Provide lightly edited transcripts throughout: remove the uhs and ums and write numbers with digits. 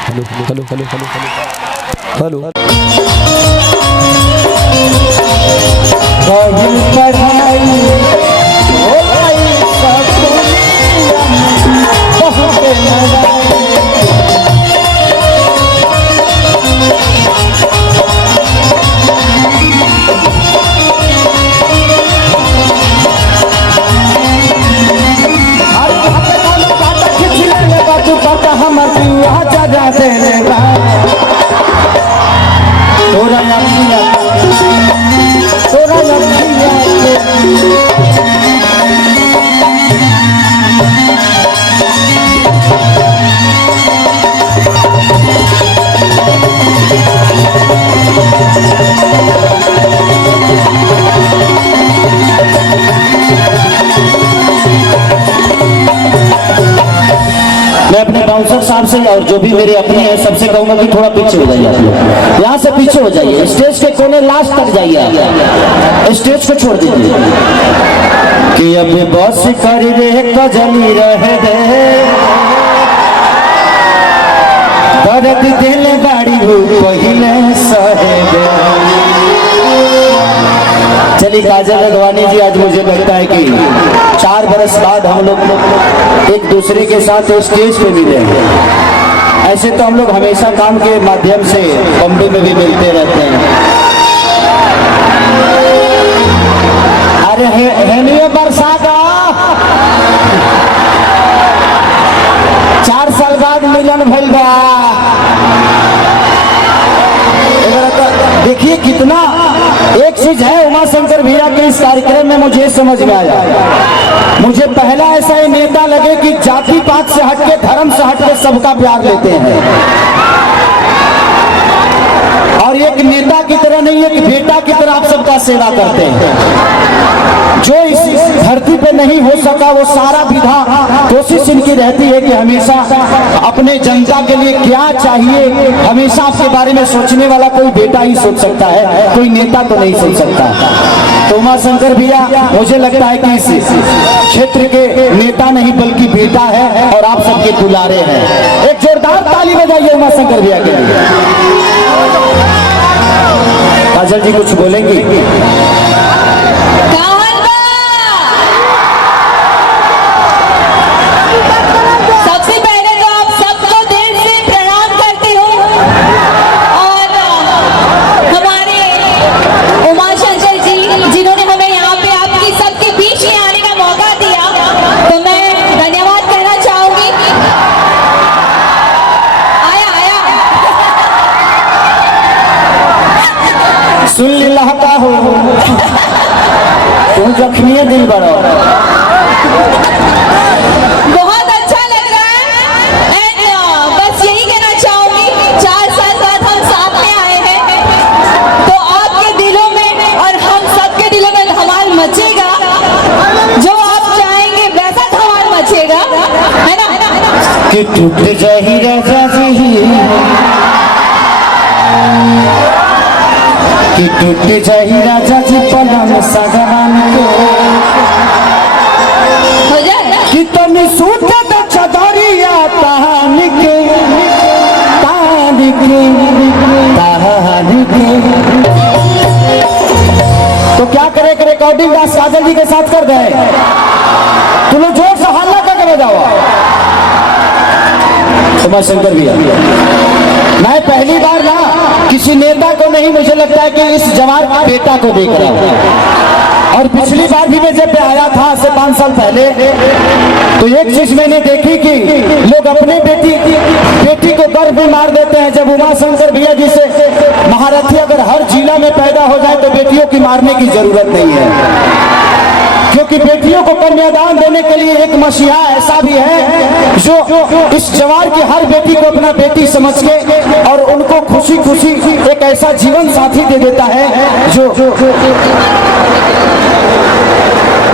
Hello hello hello hello hello पढ़ाई मैं अपने बाउंसर साहब से और जो भी मेरे अपने हैं सबसे कहूंगा कि थोड़ा पीछे हो जाइए आप लोग, यहाँ से पीछे हो जाइए, स्टेज के कोने लास्ट तक जाइए, स्टेज को छोड़ दीजिए कि अब बस कर रे कजली रह दे दर्द दिल बाड़ी पहले सहे दे। चलिए काजल अडवाणी जी, आज मुझे लगता है कि 4 बरस बाद हम लोग एक दूसरे के साथ स्टेज पे मिले हैं। ऐसे तो हम लोग हमेशा काम के माध्यम से बॉम्बे में भी मिलते रहते हैं। अरे हेनिए बरसात 4 साल बाद मिलन भइल बा। देखिए कितना एक चीज है उमा शंकर भैया के इस कार्यक्रम में मुझे समझ में आया, मुझे पहला ऐसा ही नेता लगे कि जाति पात से हटके धर्म से हटके सबका प्यार लेते हैं, और एक नेता की तरह नहीं एक बेटा की तरह आप सबका सेवा करते हैं। जो इस धरती पे नहीं हो सका वो सारा विधा कोशिश इनकी रहती है कि हमेशा अपने जनता के लिए क्या चाहिए हमेशा आपके बारे में सोचने वाला कोई बेटा ही सोच सकता है, कोई नेता तो नहीं सोच सकता। तो उमा शंकर भैया मुझे लगता है कि इस क्षेत्र के नेता नहीं बल्कि बेटा है और आप सबके दुलारे हैं। एक जोरदार ताली बजाइए उमा शंकर भैया के लिए। काजल जी कुछ बोलेंगी? सुन लहका हो तुम जख्मी दिल बड़ो। बहुत अच्छा लग रहा है एंड बस यही कहना चाहूंगी 4 साल बाद हम साथ में आए हैं तो आपके दिलों में और हम सबके दिलों में धमाल मचेगा, जो आप चाहेंगे वैसा धमाल मचेगा, है ना? कि टूट जाही राजा जी कि टूट जाही राजा जी पलंग सगवान को कि तनी सूट द चदरिया तान के तो क्या करे कि रिकॉर्डिंग का काजल जी के साथ कर दे। तुम लोग जोर से हल्ला करके बजाओ। उमा शंकर भैया मैं पहली बार ना किसी नेता को नहीं, मुझे लगता है कि इस जवान बेटा को देख रहा हूँ। और पिछली बार भी मैं जब आया था से 5 साल पहले तो एक चीज मैंने देखी कि लोग अपने बेटी को गर्व में मार देते हैं। जब उमा शंकर भैया जी से महारथी अगर हर जिला में पैदा हो जाए तो बेटियों की मारने की जरूरत नहीं है, क्योंकि बेटियों को कन्यादान देने के लिए एक मसीहा ऐसा भी है जो इस जवान की हर बेटी को अपना बेटी समझ के और उनको खुशी खुशी एक ऐसा जीवन साथी दे देता है जो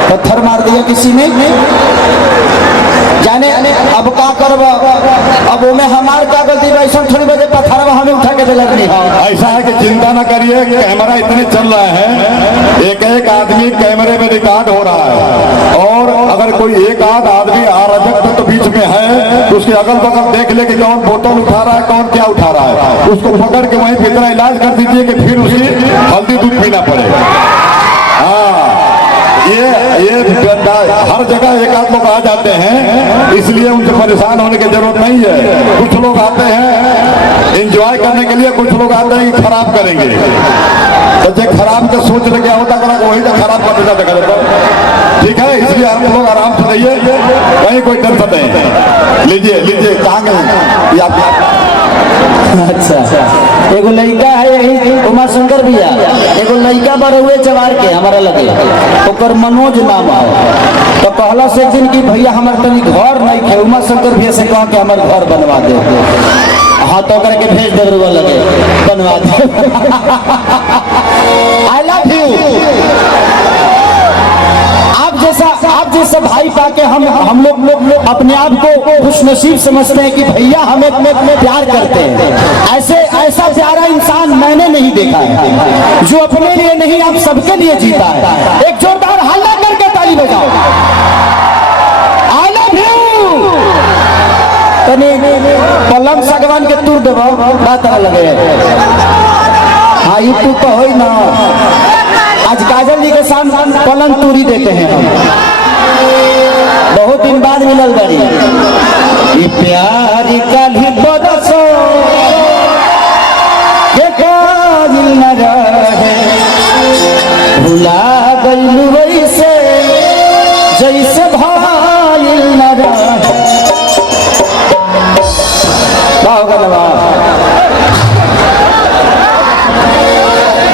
पत्थर मार दिया किसी ने जाने अब का करब, अब में हमार क्या गलती वैसा थोड़ी बजे पत्थर हमें उठा के लगे लगनी। हाँ ऐसा है कि चिंता ना करिए, कैमरा इतने चल रहे हैं, एक एक आदमी कैमरे में रिकॉर्ड हो रहा है, और अगर कोई एक आध आदमी अराजक तत्व बीच में है तो उसके अगल बगल देख ले कि कौन बोतल उठा रहा है, कौन क्या उठा रहा है, उसको पकड़ के वहीं पे इतना इलाज कर दीजिए कि फिर उसी हल्दी दूध पीना पड़े। हाँ, ये हर जगह एक आध लोग आ जाते हैं, इसलिए उनसे परेशान होने की जरूरत नहीं है। कुछ लोग आते हैं एंजॉय करने के लिए, कुछ लोग आते हैं कि खराब करेंगे, तो जो खराब का सोच लेके होता करा वही तो खराब कर देता देखा जाता। ठीक है, इसलिए हम लोग आराम से रहिए, कहीं कोई टेंशन नहीं। लीजिए लीजिए, कहाँ गए? अच्छा, एगो लड़का है यही उमा शंकर भैया, एगो लड़का बरुए जवार के हमारा लगे, ओकर मनोज नाम है। तो कहला से एक दिन की भैया हमारे तनी घर नहीं थे, उमा शंकर भैया से कहा कि हमारे घर बनवा दे। हाँ तो करके भेज दे रुआ लगे, बनवा दे। I love you. आप जैसा भाई पाके हम लोग अपने आप को खुशनसीब समझते हैं कि भैया हमें प्यार करते हैं। ऐसा प्यारा इंसान मैंने नहीं देखा है, जो अपने लिए नहीं आप सबके लिए जीता है। एक जोरदार हल्ला करके ताली बजाओ। I love you. तनी पलंग सगवान के तूर देव बात लगे। हाँ यूट्यूब पर हो ना, आज काजल जी के सामने पलंग तूरी देते हैं हम, बहुत दिन बाद मिलल बड़ी। ये प्यार काली बरसो के काबिल न रहे, भुला गइल वैसे जैसे भाइल न रहे।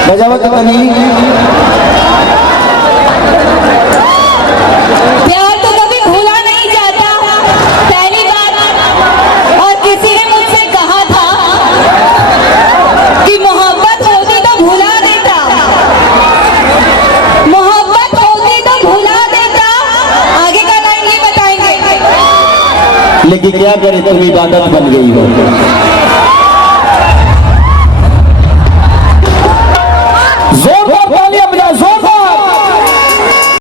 बजावत बनी। प्यार तो कभी भूला नहीं जाता, पहली बात। और किसी ने मुझसे कहा था कि मोहब्बत होती तो भुला देता, मोहब्बत होती तो भुला देता। आगे का लाइन नहीं बताएंगे, लेकिन क्या करे, तुम इबादत बन गई हो।